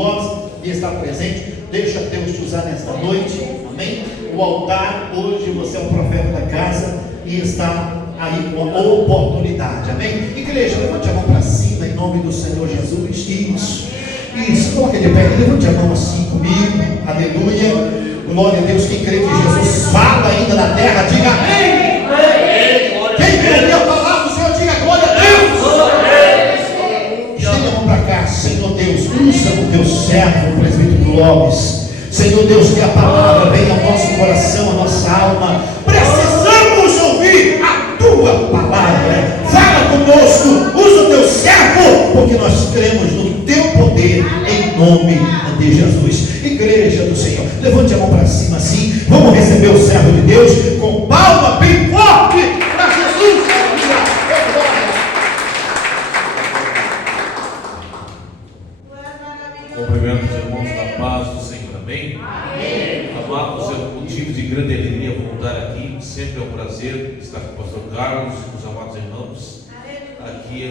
Lopes e estar presente. Deixa Deus te usar nesta noite, amém? O altar, hoje você é o profeta da casa e está aí com a oportunidade, amém? Igreja, levante a mão para cima em nome do Senhor Jesus. Isso, coloque de pé, levante a mão assim comigo, aleluia. Glória a Deus. Quem crê que Jesus fala ainda na terra, diga amém. Quem crê a palavra do Senhor, diga glória a Deus. Estenda a mão para cá. Senhor Deus, usa o teu servo, o presbítero Lopes. Senhor Deus, que a palavra venha ao nosso coração, à nossa alma. Precisamos ouvir a tua palavra. Fala conosco, usa o teu servo, porque nós cremos no teu poder, em nome de Jesus. Igreja do Senhor, levante a mão para cima assim. Vamos receber o servo de Deus com palma bem forte para Jesus. Cumprimento os irmãos da paz do Senhor, amém? Amados, é um motivo de grande alegria voltar aqui. Sempre é um prazer estar com o pastor Carlos e com os amados irmãos. Aqui é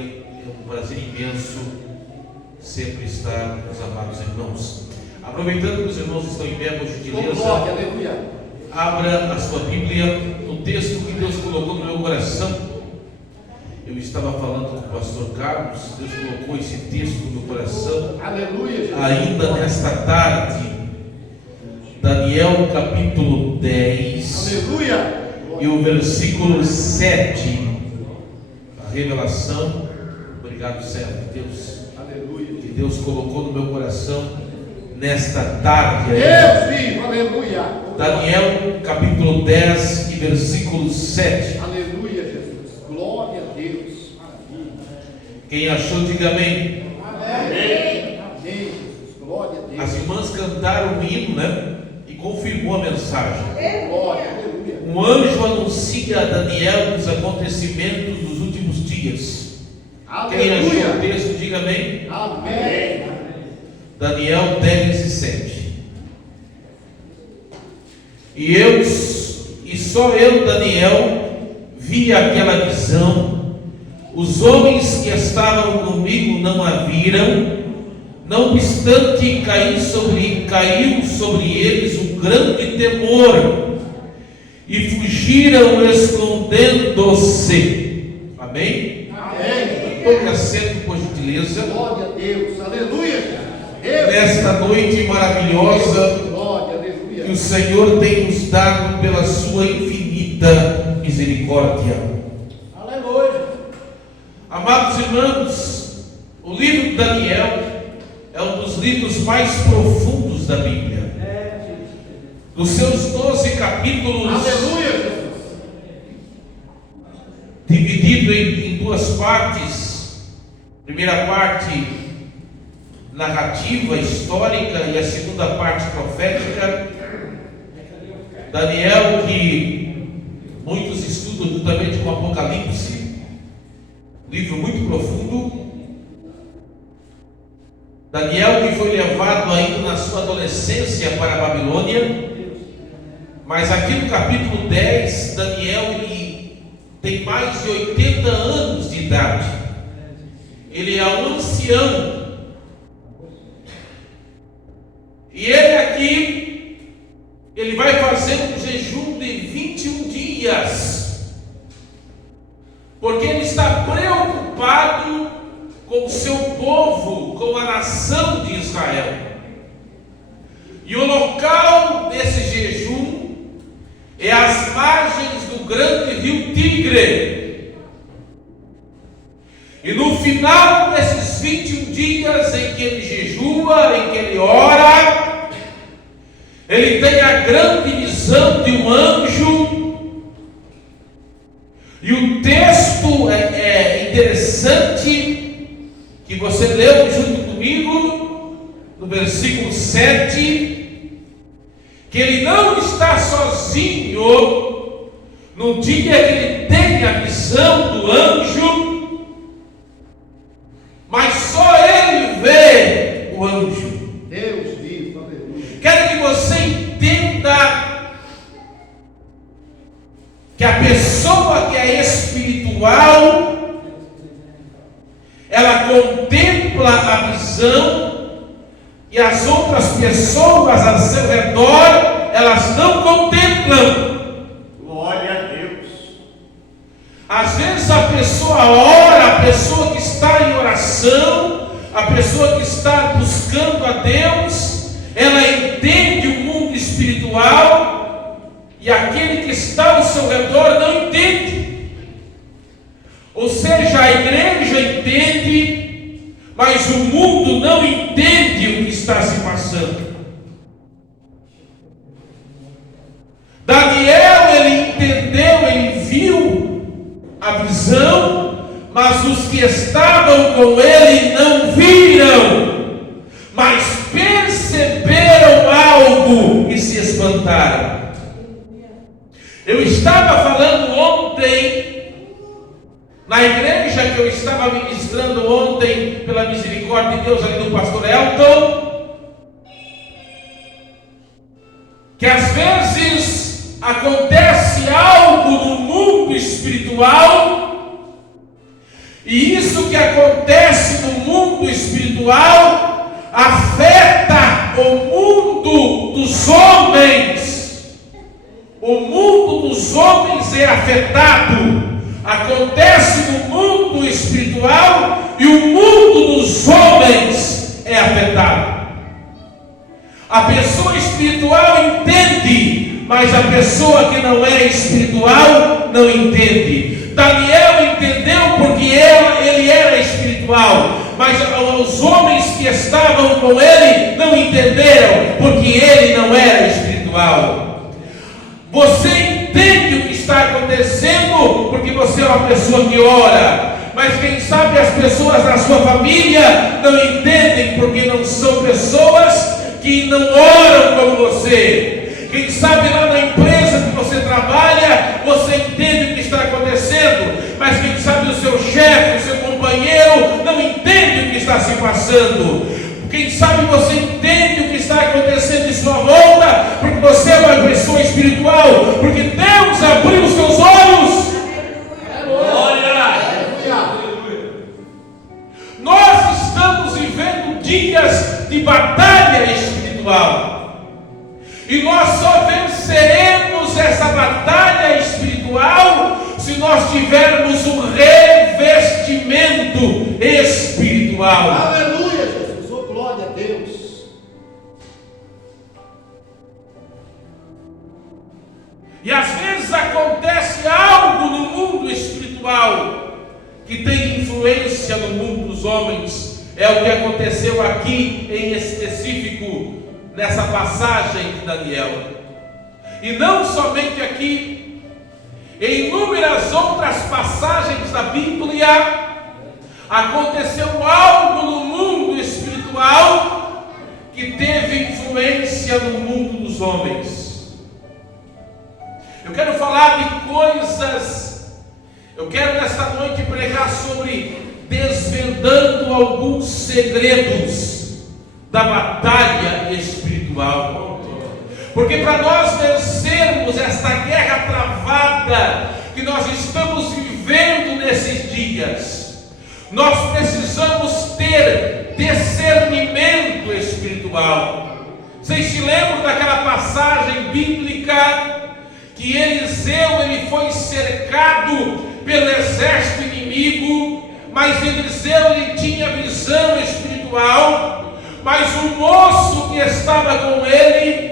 um prazer imenso sempre estar com os amados irmãos. Aproveitando que os irmãos estão em pé, por gentileza, abra a sua Bíblia no texto que Deus colocou no meu coração. Eu estava falando com o pastor Carlos, Deus colocou esse texto no meu coração. Aleluia, ainda nesta tarde. Daniel capítulo 10. Aleluia. E o versículo 7. A revelação. Obrigado, servo de Deus. Aleluia. Que Deus colocou no meu coração nesta tarde. Deus vivo, aleluia. Daniel capítulo 10 e versículo 7. Aleluia, Jesus. Glória a Deus. Maravilha. Quem achou, diga amém. Amém. Amém, Jesus. Glória a Deus. As irmãs cantaram o hino, né? E confirmou a mensagem. Glória, aleluia. Um anjo anuncia a Daniel os acontecimentos dos últimos dias. Quem achou Aleluia. o texto, diga amém. Amém. Daniel 10 e 7. E só eu, Daniel, vi aquela visão. Os homens que estavam comigo não a viram. Não obstante, caiu sobre eles um grande temor, e fugiram escondendo-se. Amém? Amém. Tome assento, por gentileza. Glória a Deus. Aleluia. Deus. Nesta noite maravilhosa Glória, aleluia. que o Senhor tem nos dado pela sua infinita misericórdia. Aleluia. Amados irmãos, o livro de Daniel é um dos livros mais profundos da Bíblia. Dos seus 12 capítulos, Aleluia, Jesus. dividido em duas partes. Primeira parte narrativa, histórica, e a segunda parte profética. Daniel, que muitos estudam juntamente com Apocalipse, livro muito profundo. Daniel, que foi levado ainda na sua adolescência para a Babilônia, mas aqui no capítulo 10, Daniel ele tem mais de 80 anos de idade. Ele é um ancião. E ele aqui, ele vai fazer um jejum de 21 dias, porque ele está preocupado com o seu povo, com a nação de Israel. E o local desse jejum é as margens do grande rio Tigre. E no final desses 21 dias em que ele jejua, em que ele ora, ele tem a grande visão de um anjo. E o texto é interessante, que você leu junto comigo, no versículo 7, que ele não está sozinho no dia que ele tem a visão do anjo, mas só ele vê o anjo. Deus vivo, aleluia. Quero que você entenda que a pessoa que é espiritual, ela contempla a visão e as outras pessoas a seu redor, elas não contemplam. Glória a Deus. Às vezes a pessoa ora, a pessoa que está em oração, a pessoa que está buscando a Deus, ela entende o mundo espiritual, e aquele que está ao seu redor não entende. Ou seja, a igreja entende, mas o mundo não entende o que está se passando. Daniel, ele entendeu, ele viu a visão, mas os que estavam com ele não viram, mas perceberam algo e se espantaram. Eu estava falando ontem, na igreja que eu estava ministrando ontem, pela misericórdia de Deus, ali do pastor Elton, que às vezes acontece algo no mundo espiritual, e isso que acontece no mundo espiritual afeta o mundo dos homens. O mundo dos homens é afetado. Acontece no mundo espiritual e o mundo dos homens é afetado. A pessoa espiritual entende, mas a pessoa que não é espiritual não entende. Daniel entendeu porque ele era espiritual, mas os homens que estavam com ele não entenderam porque ele não era espiritual. Você entende o que está acontecendo porque você é uma pessoa que ora, mas quem sabe as pessoas da sua família não entendem porque não são pessoas que não oram como você. Quem sabe lá na empresa que você trabalha, você entende o que está acontecendo, mas quem sabe o seu chefe, o seu companheiro não entende o que está se passando. Quem sabe você entende o que está acontecendo em sua volta, porque você é uma pessoa espiritual, porque Deus abriu os seus olhos. Nós estamos vivendo dias de batalha espiritual, e nós só venceremos essa batalha espiritual se nós tivermos um revestimento espiritual. Aleluia, Jesus, oh glória a Deus. E às vezes acontece algo no mundo espiritual que tem influência no mundo dos homens. É o que aconteceu aqui em específico nessa passagem de Daniel. E não somente aqui, em inúmeras outras passagens da Bíblia aconteceu algo no mundo espiritual que teve influência no mundo dos homens. Eu quero falar de coisas, eu quero nesta noite pregar sobre desvendando alguns segredos da batalha espiritual. Porque para nós vencermos esta guerra travada que nós estamos vivendo nesses dias, nós precisamos ter discernimento espiritual. Vocês se lembram daquela passagem bíblica que Eliseu ele foi cercado pelo exército inimigo, mas Eliseu ele tinha visão espiritual, mas o moço que estava com ele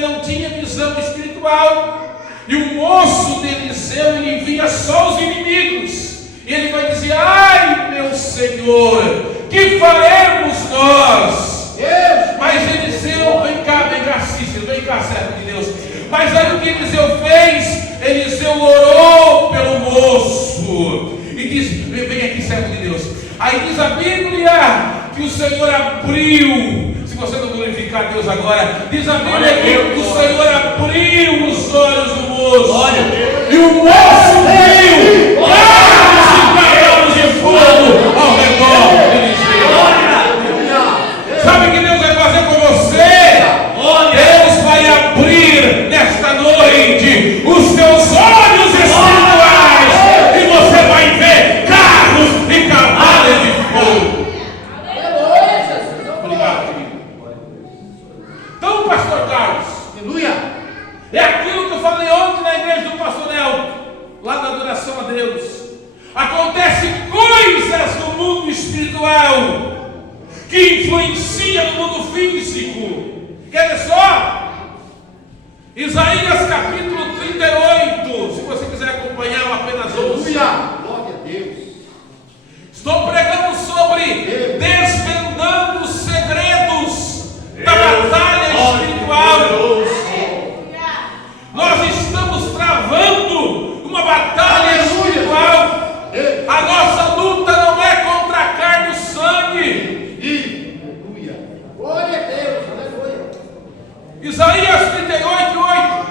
não tinha visão espiritual, e o moço de Eliseu ele via só os inimigos, e ele vai dizer: ai meu Senhor, que faremos nós? Mas Eliseu, vem cá Cícero, vem cá, servo de Deus. Mas aí o que Eliseu fez? Eliseu orou pelo moço e diz: vem aqui, servo de Deus. Aí diz a Bíblia que o Senhor abriu, se você não glorificar Deus agora, diz a Bíblia que o Senhor abriu os olhos do moço, e o moço viu carros e cavalos de fogo ao redor de Eliseu. Sabe o que Deus vai fazer com você? Deus vai abrir nesta noite os teus olhos espirituais e você vai ver carros e cavalos de fogo. Obrigado, querido. pastor Carlos? Aleluia. É aquilo que eu falei ontem na igreja do pastor Nelton, lá na adoração a Deus. Acontecem coisas no mundo espiritual que influenciam no mundo físico. Quer ver só? Isaías capítulo 38. Se você quiser acompanhar, apenas ouça. Glória a Deus. Estou pregando sobre desvendando os segredos da batalha espiritual. Nós estamos travando uma batalha espiritual. A nossa luta não é contra a carne e o sangue. Aleluia. Glória a Deus. Aleluia. Isaías 38:8.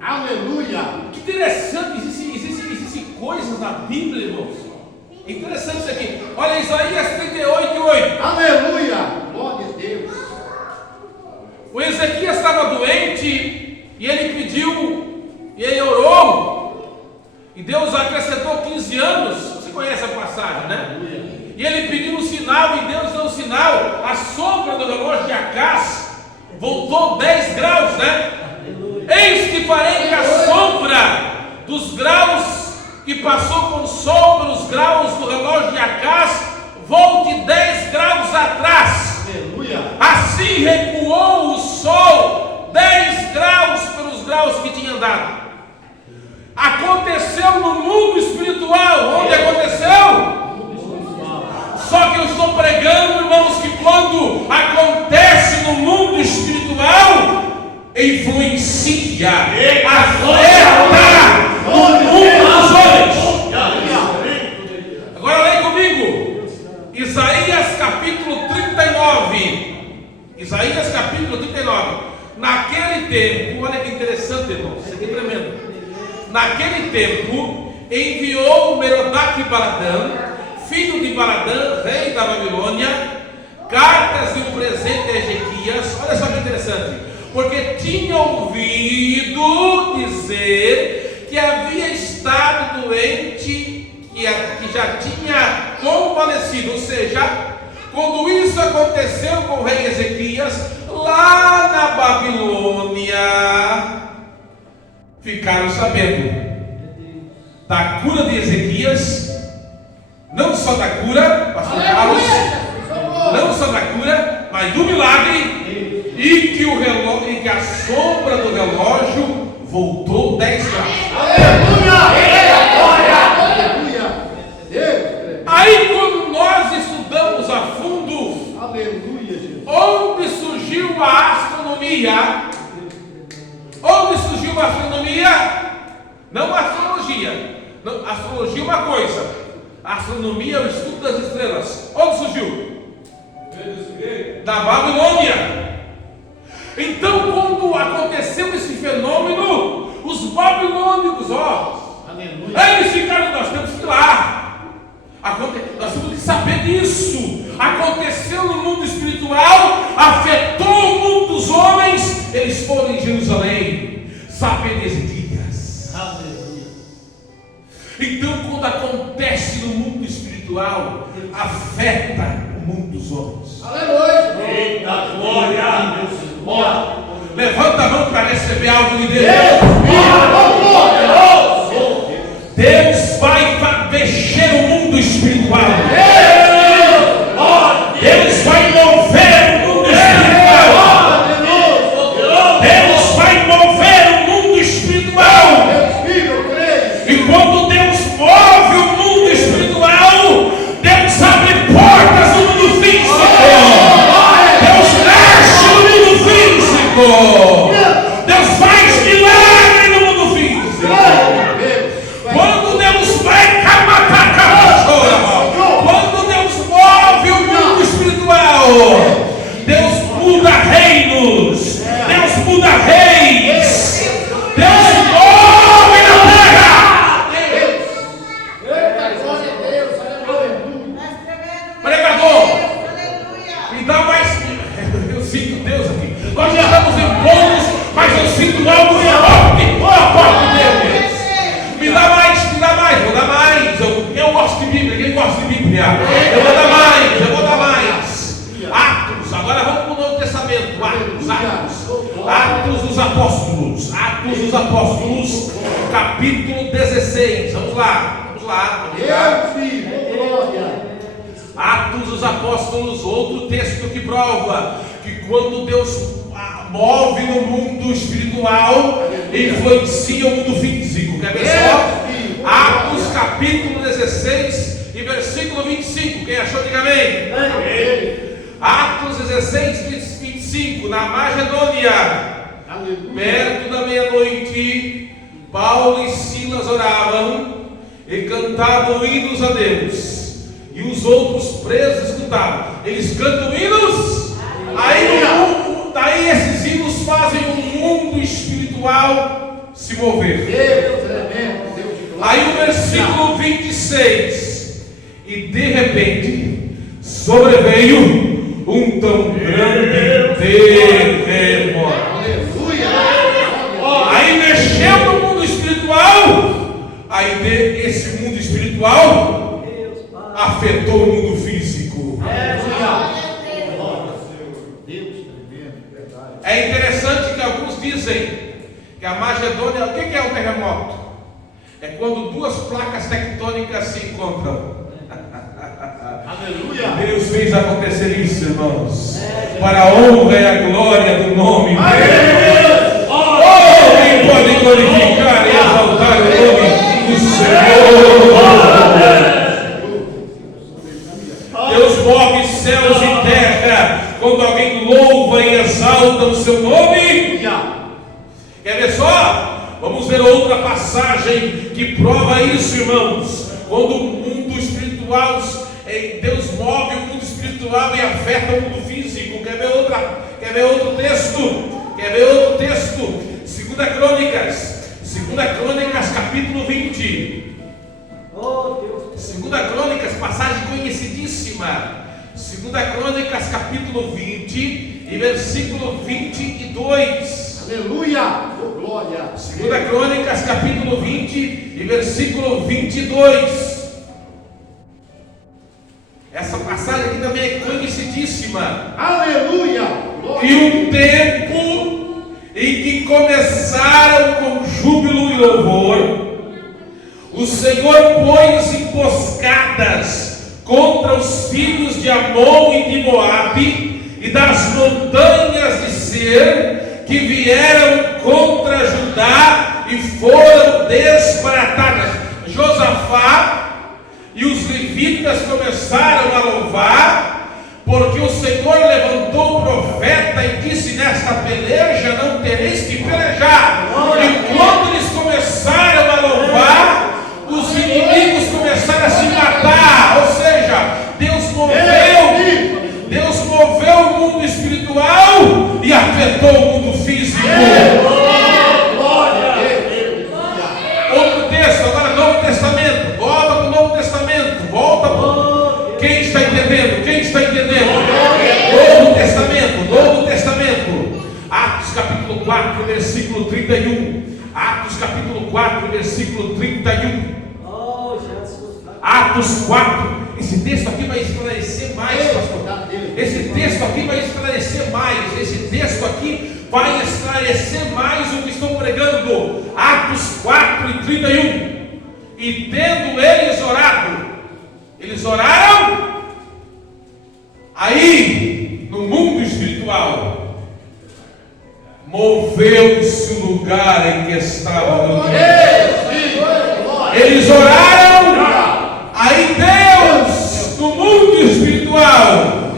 Aleluia. Que interessante, existem coisas na Bíblia, irmãos. É interessante isso aqui. Olha Isaías 38:8. Aleluia. Glória a Deus. O Ezequias estava doente e ele pediu, e ele orou, e Deus acrescentou 15 anos. Você conhece a passagem, né? E ele pediu um sinal, e Deus deu um sinal. A sombra do relógio de Acás voltou 10 graus, né? Eis que farei que a sombra dos graus que passou com o sol pelos graus do relógio de Acás volte 10 graus atrás. Aleluia. Assim recuou o sol 10 graus pelos graus que tinha andado. Aconteceu no mundo espiritual. Onde aconteceu? Só que eu estou pregando, irmãos, que quando acontece no mundo espiritual, influencia, afeta no mundo dos homens. Agora leia comigo Isaías capítulo 39. Isaías capítulo 39. Naquele tempo, olha que interessante, irmãos, isso aqui é tremendo. Naquele tempo enviou Merodach-Baladã, filho de Baladã, rei da Babilônia, cartas e um presente a Ezequias. Olha só que interessante. Porque tinha ouvido dizer que havia estado doente, que já tinha convalescido. Ou seja, quando isso aconteceu com o rei Ezequias, lá na Babilônia, ficaram sabendo da cura de Ezequias, não só da cura, pastor Carlos, não só da cura, mas do milagre. E que o relógio, e que a sombra do relógio voltou 10 graus. Aleluia. Deus. Aí quando nós estudamos a fundo, Aleluia, Jesus. onde surgiu a astronomia? Onde surgiu a astronomia? Não a astrologia. Não, a astrologia é uma coisa. A astronomia é o estudo das estrelas. Onde surgiu? Da Babilônia. Então, quando aconteceu esse fenômeno, os babilônicos, eles ficaram, nós temos que ir lá. Nós temos que saber disso. Aconteceu no mundo espiritual, afetou o mundo dos homens. Eles foram em Jerusalém, saber de Ezequias. Então, quando acontece no mundo espiritual, afeta o mundo dos homens. Aleluia. Eita glória a Deus. Levanta a mão para receber algo de Deus. Deus vai mexer o mundo espiritual. Deus vai mover o mundo espiritual. Deus vai mover o mundo espiritual. E quando Deus move o mundo espiritual, Deus abre portas no mundo físico. Deus mexe no mundo físico. Deus faz milagre no mundo físico. Quando Deus vai quando Deus move o mundo espiritual, Deus muda reinos, Deus muda reis, Deus move na terra. Pregador, me dá mais. Eu sinto Deus aqui. Nós já estamos em poucos, mas eu sinto algo forte deles. Me dá mais, vou dar mais. Eu gosto de Bíblia, quem gosta de Bíblia? Eu vou dar mais. A Apóstolos. Atos dos Apóstolos, capítulo 16. Vamos lá. Deus vivo, glória. Atos dos Apóstolos, outro texto que prova que quando Deus move no mundo espiritual, influencia o mundo físico. Quer ver só? Atos capítulo 16 e versículo 25. Quem achou, diga amém. Atos 16, 25. Na Macedônia, perto da meia-noite, Paulo e Silas oravam e cantavam hinos a Deus. E os outros presos escutavam. Eles cantam hinos. Daí esses hinos fazem o mundo espiritual se mover. Aí o versículo 26. E de repente sobreveio um tão grande terremoto. Aí mexeu no mundo espiritual. Aí esse mundo espiritual afetou o mundo físico. É interessante que alguns dizem que a Macedônia, o que é um terremoto? É quando duas placas tectônicas se encontram. Aleluia. Deus fez acontecer isso, irmãos, para a honra e a glória do nome dele. Quem pode glorificar e exaltar o nome do Senhor? Deus move céus e terra quando alguém louva e exalta o seu nome. Quer ver só? Vamos ver outra passagem que prova isso, irmãos. Quando o mundo espiritual, Deus move o mundo espiritual e afeta o mundo físico. Quer ver outro texto? 2 Crônicas, capítulo 20. 2 Crônicas, passagem conhecidíssima. 2 Crônicas, capítulo 20 e versículo 22. Aleluia, glória. 2 Crônicas, capítulo 20 e versículo 22. Essa passagem aqui também é conhecidíssima. Aleluia, glória. E um tempo em que começaram com júbilo e louvor, o Senhor pôs emboscadas contra os filhos de Amon e de Moabe e das montanhas de Seir, que vieram contra Judá e foram desbaratadas. Josafá e os levitas começaram a louvar, porque o Senhor levantou o profeta e disse: nesta peleja não tereis que pelejar. E quando eles começaram a louvar, os inimigos começaram a se matar. Ou seja, Deus moveu o mundo espiritual e afetou o mundo físico. Outro texto, agora Novo Testamento. Volta para o Novo Testamento. Quem está entendendo? Novo Testamento. Atos capítulo 4, versículo 31. Atos capítulo 4, versículo 31. Atos 4. Esse texto aqui vai esclarecer mais, pastor. Esse texto aqui vai esclarecer mais o que estou pregando. Atos 4 e 31. E tendo eles oraram, aí no mundo espiritual moveu-se o lugar em que estavam. Eles oraram, aí Deus no mundo espiritual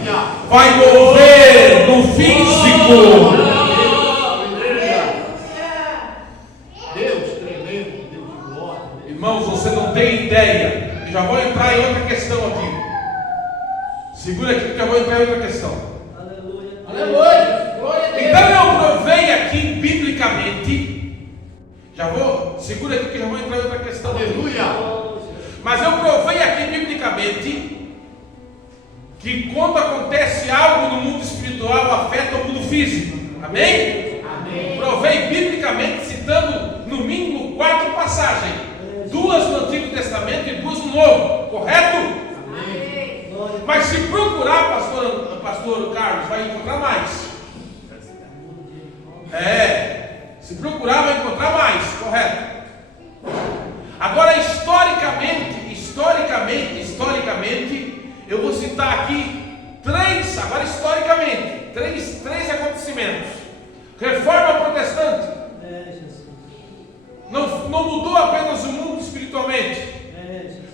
vai mover no físico. Irmãos, você não tem ideia. Eu já vou entrar em outra questão aqui. Segura aqui que já vou entrar em outra questão. Então eu provei aqui biblicamente. Segura aqui que já vou entrar em outra questão. Mas eu provei aqui biblicamente que quando acontece algo no mundo espiritual, afeta o mundo físico. Amém? Provei biblicamente, citando no mínimo 4 passagens. 2 no Antigo Testamento e 2 no Novo, correto? Amém. Mas se procurar, pastor Carlos, vai encontrar mais. Se procurar, vai encontrar mais, correto? Agora, historicamente, eu vou citar aqui três acontecimentos. Reforma protestante. Não mudou apenas o mundo espiritualmente.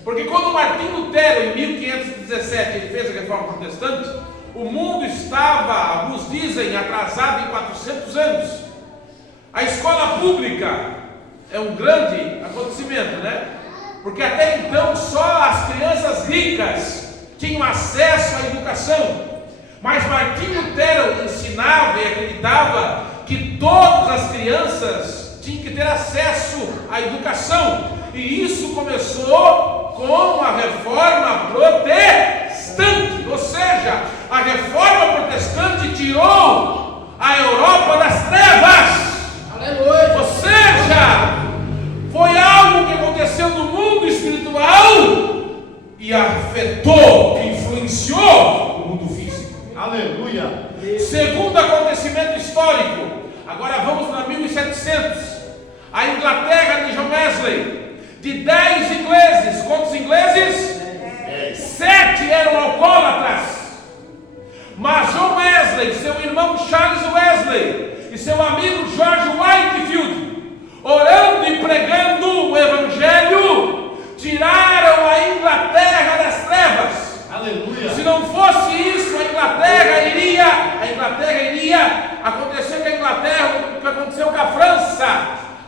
Porque quando Martinho Lutero, em 1517, ele fez a reforma protestante, o mundo estava, alguns dizem, atrasado em 400 anos. A escola pública é um grande acontecimento, né? Porque até então só as crianças ricas tinham acesso à educação. Mas Martinho Lutero ensinava e acreditava que todas as crianças tinham que ter acesso à educação. E isso começou com a reforma protestante. Ou seja, a reforma protestante tirou a Europa das trevas. Aleluia. Ou seja, foi algo que aconteceu no mundo espiritual e afetou, influenciou o mundo físico. Aleluia. Segundo acontecimento histórico, agora vamos para 1700, a Inglaterra de John Wesley. De 10 ingleses, quantos ingleses? 7 eram alcoólatras. Mas John Wesley, seu irmão Charles Wesley e seu amigo George Whitefield, orando e pregando o Evangelho, tiraram a Inglaterra das trevas. Aleluia. Se não fosse isso, a Inglaterra iria acontecer com a Inglaterra o que aconteceu com a França,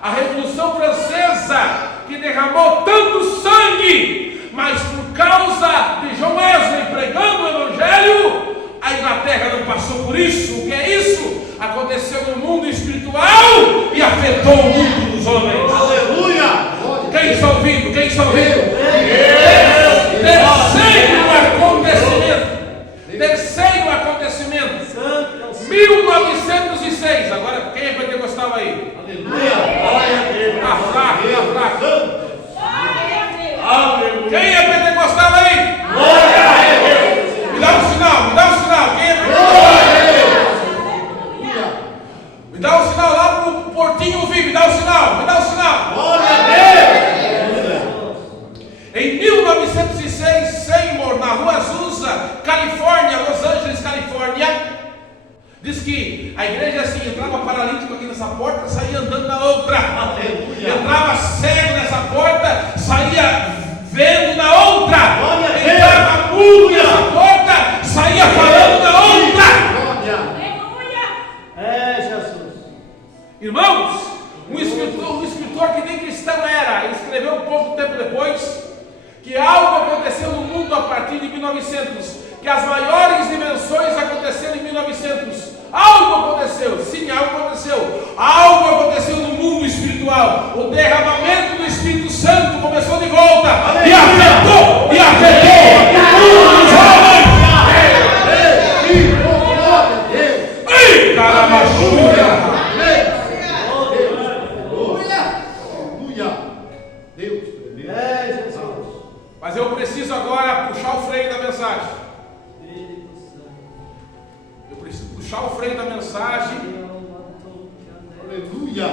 a Revolução Francesa, que derramou tanto sangue, mas por causa de John Wesley pregando o Evangelho, a Inglaterra não passou por isso. O que é isso? Aconteceu no mundo espiritual e afetou o mundo dos homens. Aleluia. Quem está ouvindo? Terceiro acontecimento. 1906. Agora, quem é pentecostal aí? Aleluia. Está fraco. Aleluia. Quem é pentecostal aí? Glória a Deus. Me dá um sinal. Quem é pentecostal? Me dá um sinal lá pro Portinho ouvir. Me dá um sinal. Glória a Em 1906, Seymour, na rua Azusa, Califórnia, Los Angeles, Califórnia, diz que a igreja assim, entrava paralítico aqui nessa porta, saía andando na outra. Aleluia. Entrava cego nessa porta, saía vendo na outra. Glória a Deus. Entrava mudo nessa porta, saía falando na outra. Irmãos, um escritor que nem cristão era, ele escreveu um pouco tempo depois que algo aconteceu no mundo a partir de 1900, que as maiores dimensões aconteceram em 1900. Algo aconteceu, sim, algo aconteceu no mundo espiritual. O derramamento do Espírito Santo começou de volta e afetou o mundo dos homens. Ei, carabachura! Mas eu preciso agora puxar o freio da mensagem. Aleluia.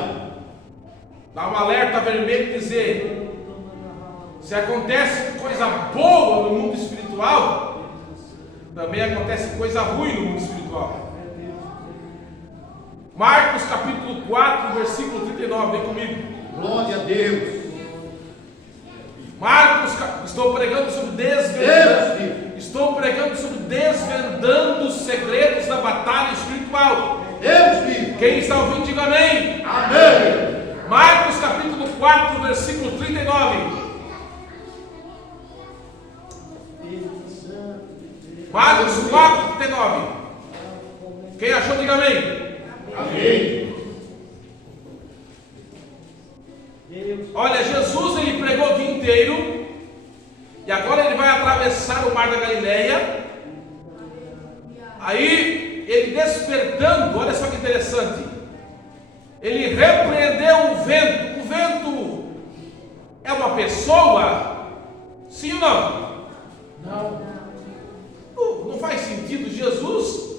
Dar um alerta vermelho e dizer: se acontece coisa boa no mundo espiritual, também acontece coisa ruim no mundo espiritual. Marcos capítulo 4, versículo 39, vem comigo. Glória a Deus. Estou pregando sobre desvendando os segredos da batalha espiritual. Deus vive. Quem está ouvindo, diga amém. Amém. Marcos capítulo 4, versículo 39. Marcos 4, 39. Quem achou, diga amém. Amém. Olha, Jesus ele pregou o dia inteiro e agora ele vai atravessar o mar da Galileia. Aí ele despertando, olha só que interessante, ele repreendeu o vento. O vento é uma pessoa? Sim ou não? Não faz sentido. Jesus,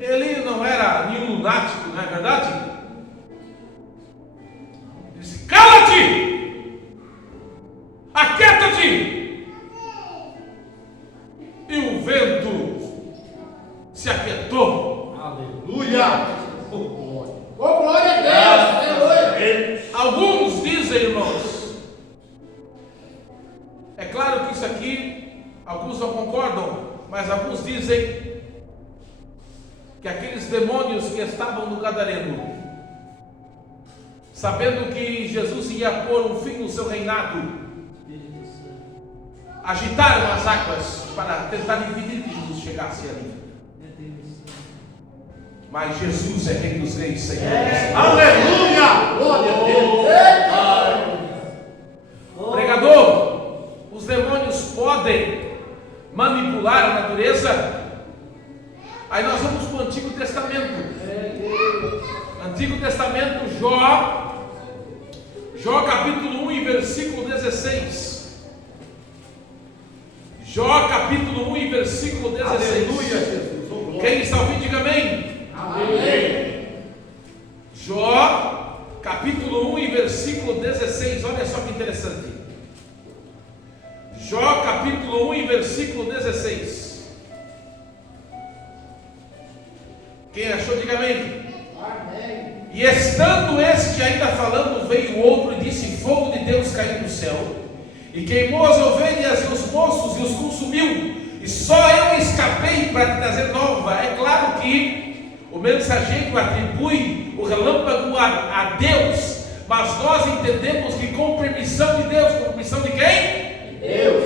ele não era nenhum lunático, não é verdade? aquietou. Aleluia. Oh, glória a Deus. Aleluia. Alguns dizem, irmãos, é claro que isso aqui, alguns não concordam, mas alguns dizem que aqueles demônios que estavam no Gadareno, sabendo que Jesus ia pôr um fim no seu reinado, agitaram as águas para tentar impedir que Jesus chegasse ali. Mas Jesus é Rei dos Reis, Senhor. Aleluia. Glória a Deus. Pregador, os demônios podem manipular a natureza? Aí nós vamos para o Antigo Testamento. Antigo Testamento, Jó capítulo 1 e versículo 16. Jó capítulo 1 e versículo 16. Aleluia, Jesus. Oh, glória. Quem está ouvindo, diga amém. Amém. Jó capítulo 1 e versículo 16. Olha só que interessante. Jó capítulo 1 e versículo 16. Quem achou, diga amém. Amém. E estando este ainda falando, veio outro e disse: fogo de Deus caiu do céu, e queimou as ovelhas e os moços e os consumiu, e só eu escapei para te trazer nova. É claro que o mensageiro atribui o relâmpago a Deus, mas nós entendemos que com permissão de Deus. Com permissão de quem? Deus.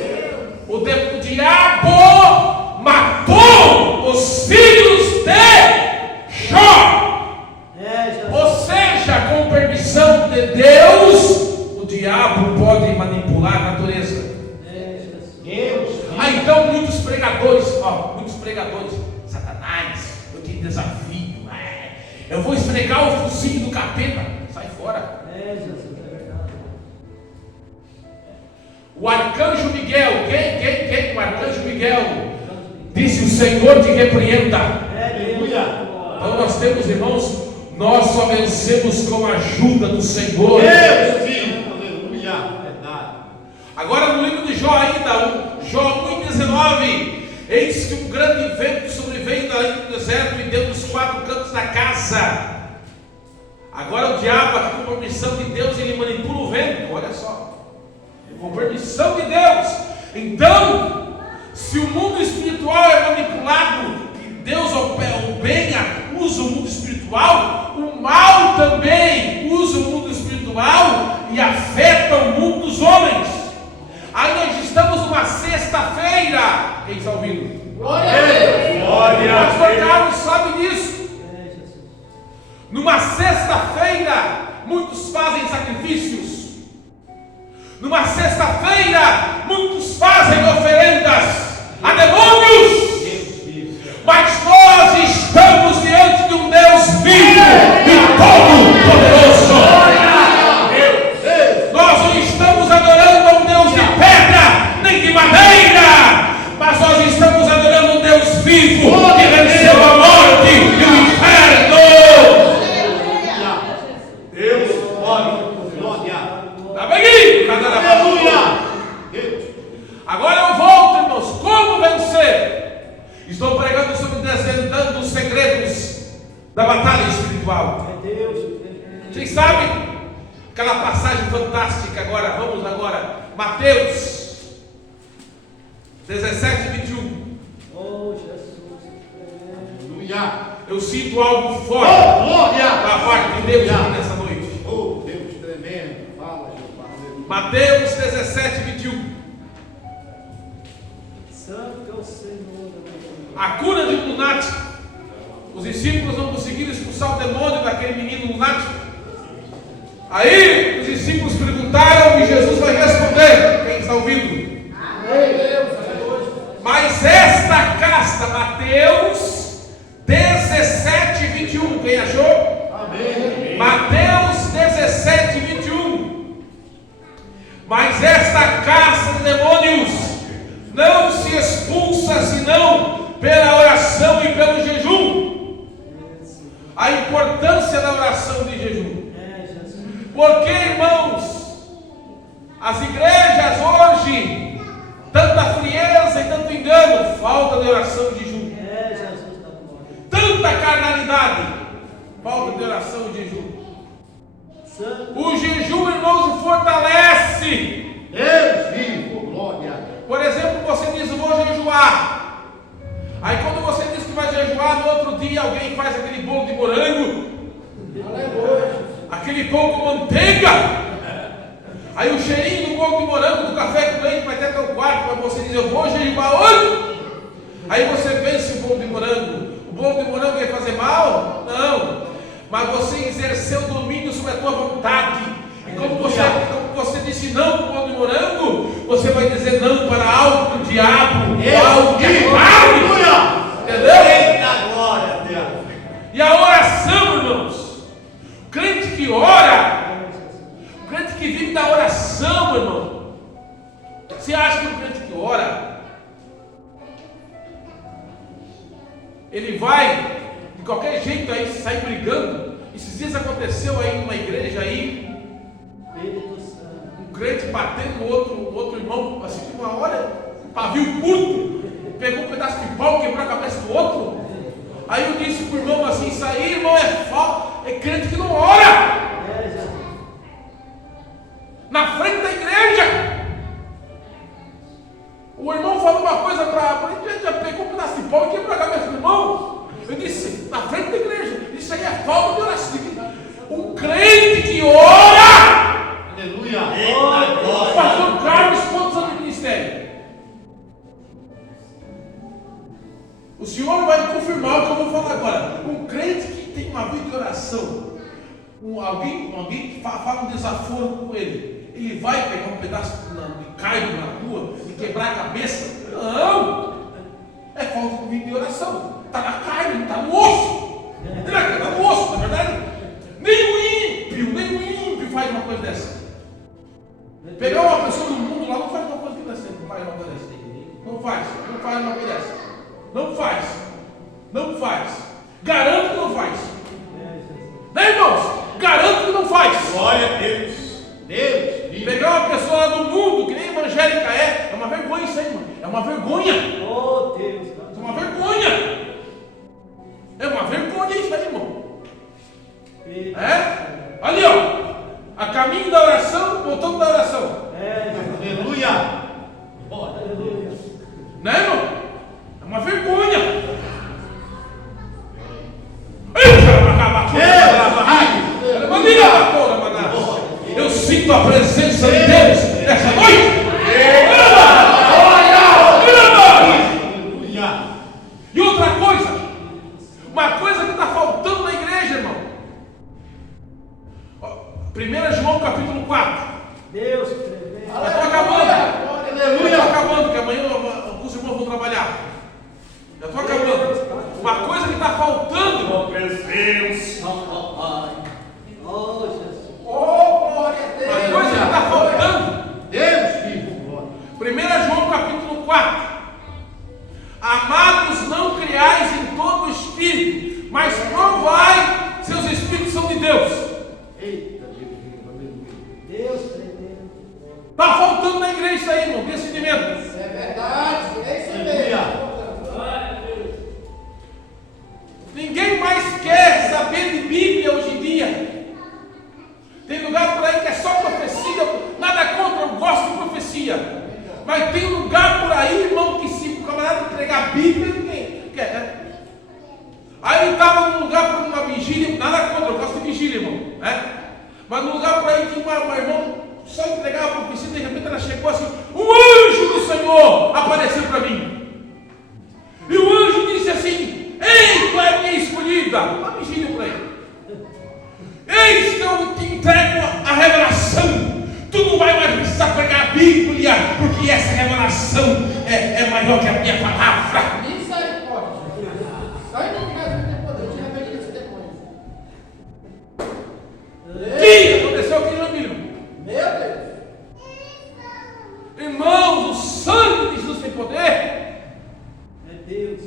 O diabo matou os filhos de Jó. Ou seja, com permissão de Deus, o diabo pode manipular a natureza. Deus. Então muitos pregadores, Satanás, eu te desafio, eu vou esfregar o focinho do capeta, sai fora. O arcanjo Miguel, quem? O arcanjo Miguel disse: o Senhor te repreenda. Aleluia. Então nós temos, irmãos, nós só vencemos com a ajuda do Senhor. Deus, sim. Aleluia. Verdade. Agora no livro de Jó ainda, Jó 1,19, eis que um grande vento sobreveio do deserto e deu nos 4 cantos da casa. Agora o diabo, aqui com permissão de Deus, ele manipula o vento, olha só. Com permissão de Deus. Então, se o mundo espiritual é manipulado, e Deus o bem usa o mundo espiritual, o mal também usa o mundo espiritual e afeta o mundo dos homens. Aí nós estamos numa sexta-feira. Quem está ouvindo? Glória a Deus. Glória O a pastor Deus. Carlos sabe disso. Numa sexta-feira, muitos fazem sacrifícios. Numa sexta-feira, muitos fazem oferendas a demônios. Mas nós estamos diante de um Deus vivo e todo-poderoso. Nós não estamos adorando a um Deus de pedra, nem de madeira, mas nós estamos adorando um Deus vivo que venceu a morte e o inferno. Deus, glória. Está bem? Aleluia. Deus. Agora eu volto, irmãos. Como vencer? Estou pregando sobre desvendando os segredos da batalha espiritual. Vocês sabem aquela passagem fantástica? Agora, vamos agora. Mateus 17, 21. Aleluia. Eu sinto algo forte Oh, glória. da parte de Deus aqui nessa noite. Oh, Deus tremendo. Fala, Jeová. Aleluia. Mateus 17, 21. Santo é o Senhor. A cura de um lunático. Os discípulos não conseguiram expulsar o demônio daquele menino lunático. Aí os discípulos perguntaram e Jesus vai responder. Quem está ouvindo? Mas esta casta, Mateus 17, 21. Quem achou? Amém. Mateus 17, 21. Mas esta casta de demônios não se expulsa senão pela oração e pelo jejum. A importância da oração e jejum. Porque, irmãos, as igrejas hoje, tanta frieza e tanto engano, falta de oração e jejum. finalidade. Falta de oração e jejum. O jejum, irmãos, fortalece. Deus vivo, glória. Por exemplo, você diz, eu vou jejuar. Aí quando você diz que vai jejuar, no outro dia alguém faz aquele bolo de morango, aquele pão com manteiga. Aí o cheirinho do bolo de morango, do café com leite vai até teu quarto, mas você diz, eu vou jejuar hoje. Aí você vence o bolo de morango. O bolo de morango vai fazer mal? Não. Mas você exerceu o domínio sobre a tua vontade. E como você disse não para o bolo de morango, você vai dizer não para algo do diabo, algo que é carne. Entendeu? Eita glória a Deus. E a oração, irmãos. O crente que ora, o crente que vive da oração, irmão. Você acha que o crente que ora, ele vai de qualquer jeito aí sair brigando? Esses dias aconteceu aí numa igreja aí, um crente batendo no outro irmão, assim de uma hora, pavio curto, pegou um pedaço de pau, quebrou a cabeça do outro. Aí eu disse pro irmão assim, isso aí, irmão, é crente que não ora. Na frente da igreja. O irmão falou uma coisa para ele, já pegou um pedaço de pau e quebrou a cabeça do irmão. Eu disse, na frente da igreja, isso aí é falta de oração. Um crente que ora. Aleluia. O pastor Carlos, quantos anos de ministério? O senhor vai confirmar o que eu vou falar agora. Um crente que tem uma vida de oração, alguém que fala um desaforo com ele vai pegar um pedaço de carne na rua e quebrar a cabeça? Não! É falta de vida de oração. Está na carne, não está no osso. Está no osso, na verdade. Nem o ímpio faz uma coisa dessa. Pegar uma pessoa no mundo lá não faz uma coisa dessa. Não faz uma coisa dessa. Não faz uma coisa dessa. Não faz. Garanto que não faz. Né, irmãos? Garanto que não faz. Glória a Deus. Deus vivo. Pegar uma pessoa lá do mundo, que nem evangélica é uma vergonha isso aí, irmão. É uma vergonha. Oh, Deus. É uma vergonha. É uma vergonha isso aí, irmão. É? Ali, ó. A caminho da oração, voltando da oração. Aleluia. Aleluia. Né, irmão? É uma vergonha. Eu sinto a presença de Deus nessa noite. E outra coisa, uma coisa que está faltando na igreja, irmão. 1 João capítulo 4. Deus, Eu estou acabando, que amanhã os irmãos vão trabalhar. Eu estou acabando. Uma coisa que está faltando, irmão. Meu Deus. oh, Jesus. Uma coisa que está faltando. Deus vivo, glória. 1 João capítulo 4. Amados, não criais em todo o espírito, mas provai se os espíritos são de Deus. Eita, Deus vivo, aleluia. Deus tremendo. Está faltando na igreja isso aí, irmão, discernimento. É verdade, é isso mesmo. Ninguém mais quer saber de Bíblia hoje em dia. Tem lugar por aí que é só profecia, nada contra, eu gosto de profecia. Mas tem lugar por aí, irmão, que se o camarada entregar a Bíblia, ninguém quer, né? Aí ele estava num lugar para uma vigília, nada contra, eu gosto de vigília, irmão, né? Mas num lugar por aí que uma irmã só entregava a profecia, de repente ela chegou assim, o anjo do Senhor apareceu para mim. E o anjo disse assim, ei, tu é minha escolhida, uma vigília por aí. Eis que eu te entrego a revelação. Tu não vai mais precisar pregar a Bíblia, porque essa revelação é maior que a minha palavra. Misericórdia. Só em nome de Jesus tem poder. Eu te revelo esse demônio. O que aconteceu aqui, Jamil? Meu Deus. Irmãos, o sangue de Jesus tem poder. É Deus.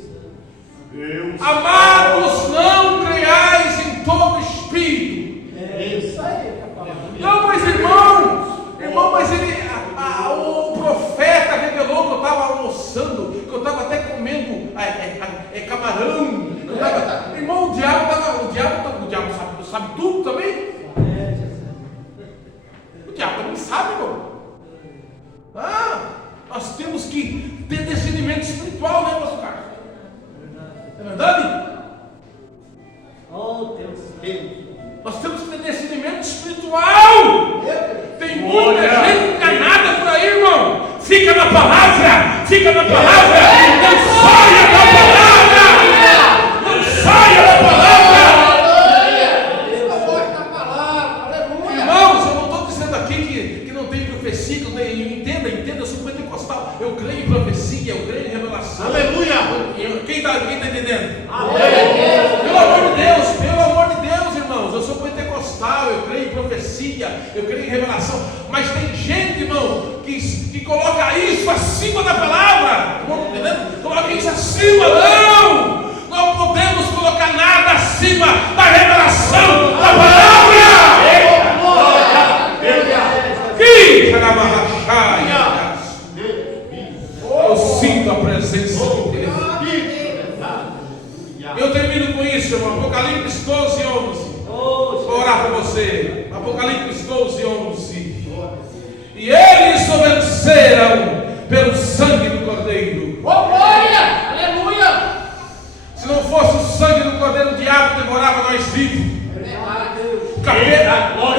Deus. Amados, não creiais em todo espírito. Isso aí, papai. Não, mas irmão, mas o profeta revelou que eu estava almoçando, que eu estava até comendo camarão. Irmão, o diabo estava está entendendo? Pelo amor de Deus, irmãos. Eu sou pentecostal, eu creio em profecia, eu creio em revelação. Mas tem gente, irmão, que coloca isso acima da palavra. Estão entendendo? Coloca isso acima, não! Não podemos colocar nada acima da revelação da palavra. Eu sinto a presença de Deus. Eu termino com isso, irmão. Apocalipse 12, 11. Vou orar para você. Apocalipse 12, 11. E eles o venceram pelo sangue do Cordeiro. Oh, glória! Aleluia! Se não fosse o sangue do Cordeiro, o diabo demorava nós vivos. O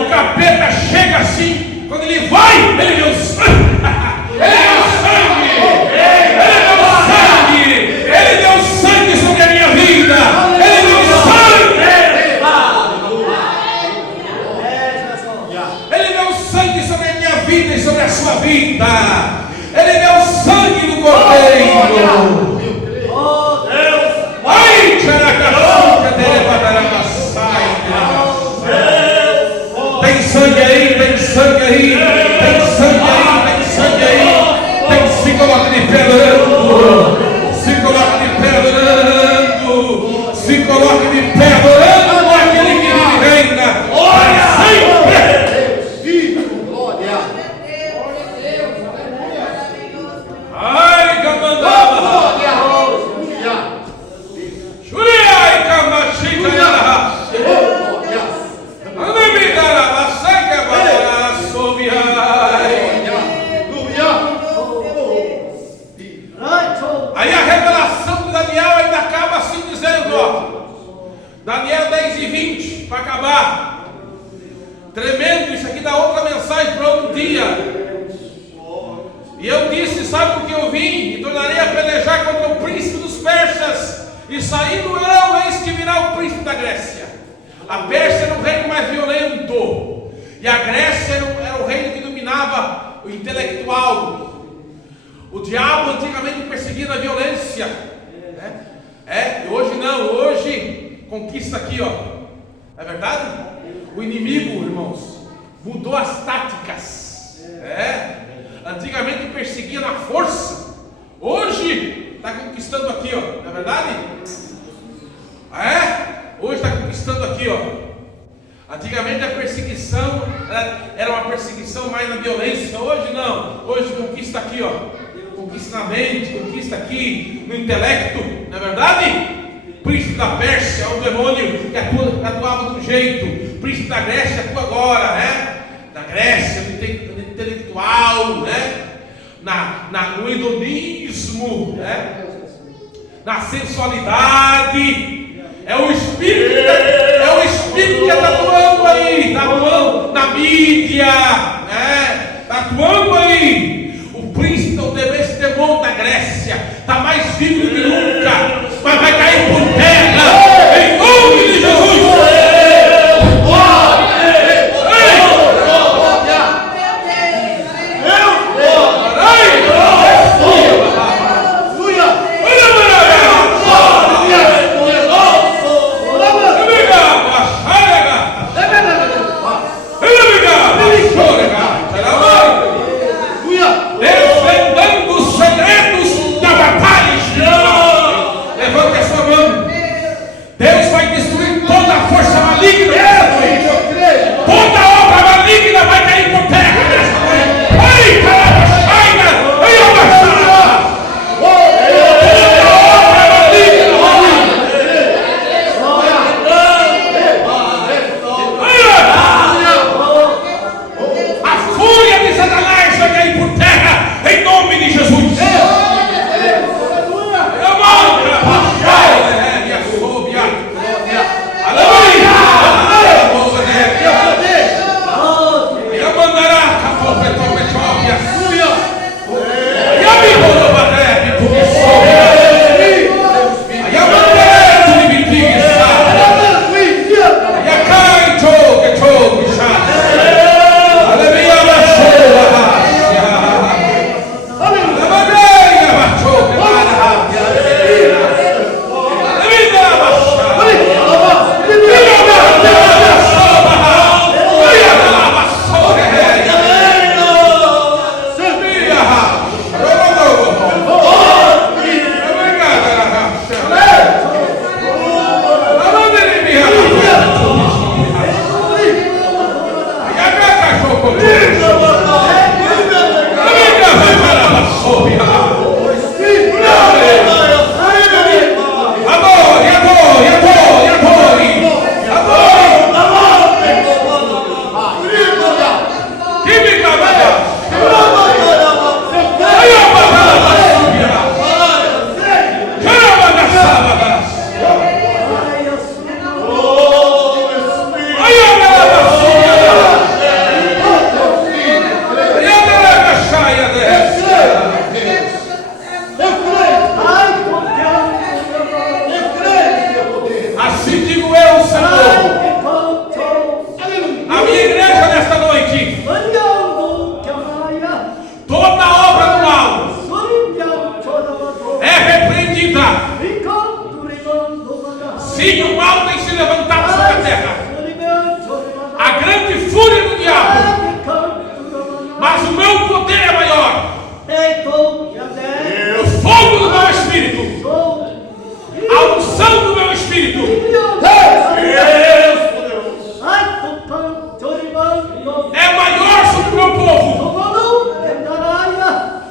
capeta chega assim. Quando ele vai, ele deu sangue. Ele deu sangue sobre a minha vida. Ele deu sangue. Ele deu sangue sobre a minha vida e sobre a sua vida. Ele deu sangue do Cordeiro. Ai, tem sangue aí, tem sangue aí, tem sangue aí, tem sangue aí. Se coloca de pé orando. Se coloca de pé orando. Se coloca de pé orando aquele que vive reina. Ora sempre. Viva, glória. Ai, camandava. Shuriai, camachita. Aí a revelação de Daniel ainda acaba assim dizendo, ó, Daniel 10 e 20, para acabar. Tremendo, isso aqui dá outra mensagem para outro dia. E eu disse, sabe por que eu vim? E tornarei a pelejar contra o príncipe dos persas. E saindo eu, eis que virá o príncipe da Grécia. A Pérsia era o reino mais violento. E a Grécia era o reino que dominava o intelectual. O diabo antigamente perseguia na violência. Hoje não, hoje conquista aqui, ó. É verdade? O inimigo, irmãos, mudou as táticas. Antigamente perseguia na força. Hoje está conquistando aqui, ó. Não é verdade? Hoje está conquistando aqui, ó. Antigamente a perseguição era uma perseguição mais na violência. Hoje não. Hoje conquista aqui, ó. Conquista na mente, conquista aqui no intelecto. Não é verdade? Príncipe da Pérsia é um demônio que atuava de um jeito. Príncipe da Grécia atua agora, né? Da Grécia, no intelectual, né? No hedonismo, né? Na sensualidade. É o Espírito que está atuando aí, está atuando na mídia, né? Está atuando aí. O príncipe, esse demônio da Grécia, está mais vivo do que nunca, mas vai cair por terra, em nome de Jesus. terra. Sim, o mal tem se levantado sobre a terra. A grande fúria do diabo. Mas o meu poder é maior. O fogo do meu espírito. A unção do meu espírito. É maior sobre o meu povo.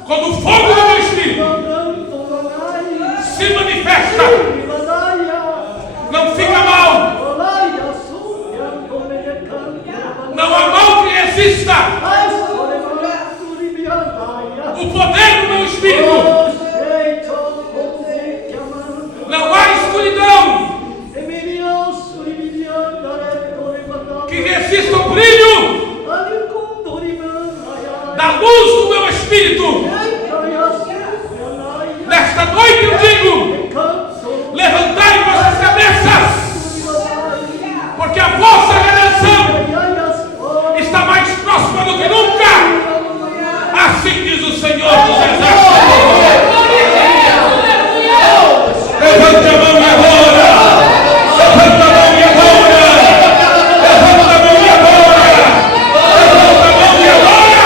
Quando o fogo do meu espírito se manifesta, não fica mal. Não há mal que resista. O poder do meu espírito. Não há escuridão que resista ao brilho da luz do meu espírito. Nesta noite eu digo: levantai vossas cabeças, porque a vossa redenção está mais próxima do que nunca. Assim diz o Senhor dos Exércitos. Levante a mão e adora. Levanta a mão e adora. Levanta a mão e adora. Levanta a mão e adora.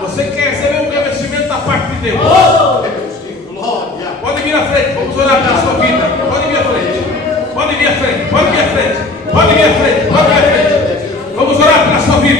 Você quer receber um revestimento da parte de Deus? Pode vir à frente, vamos orar pela sua vida. Pode vir à frente. Pode vir à frente. Pode vir à frente. Pode vir à frente. Pode vir à frente. Vamos orar pela sua vida.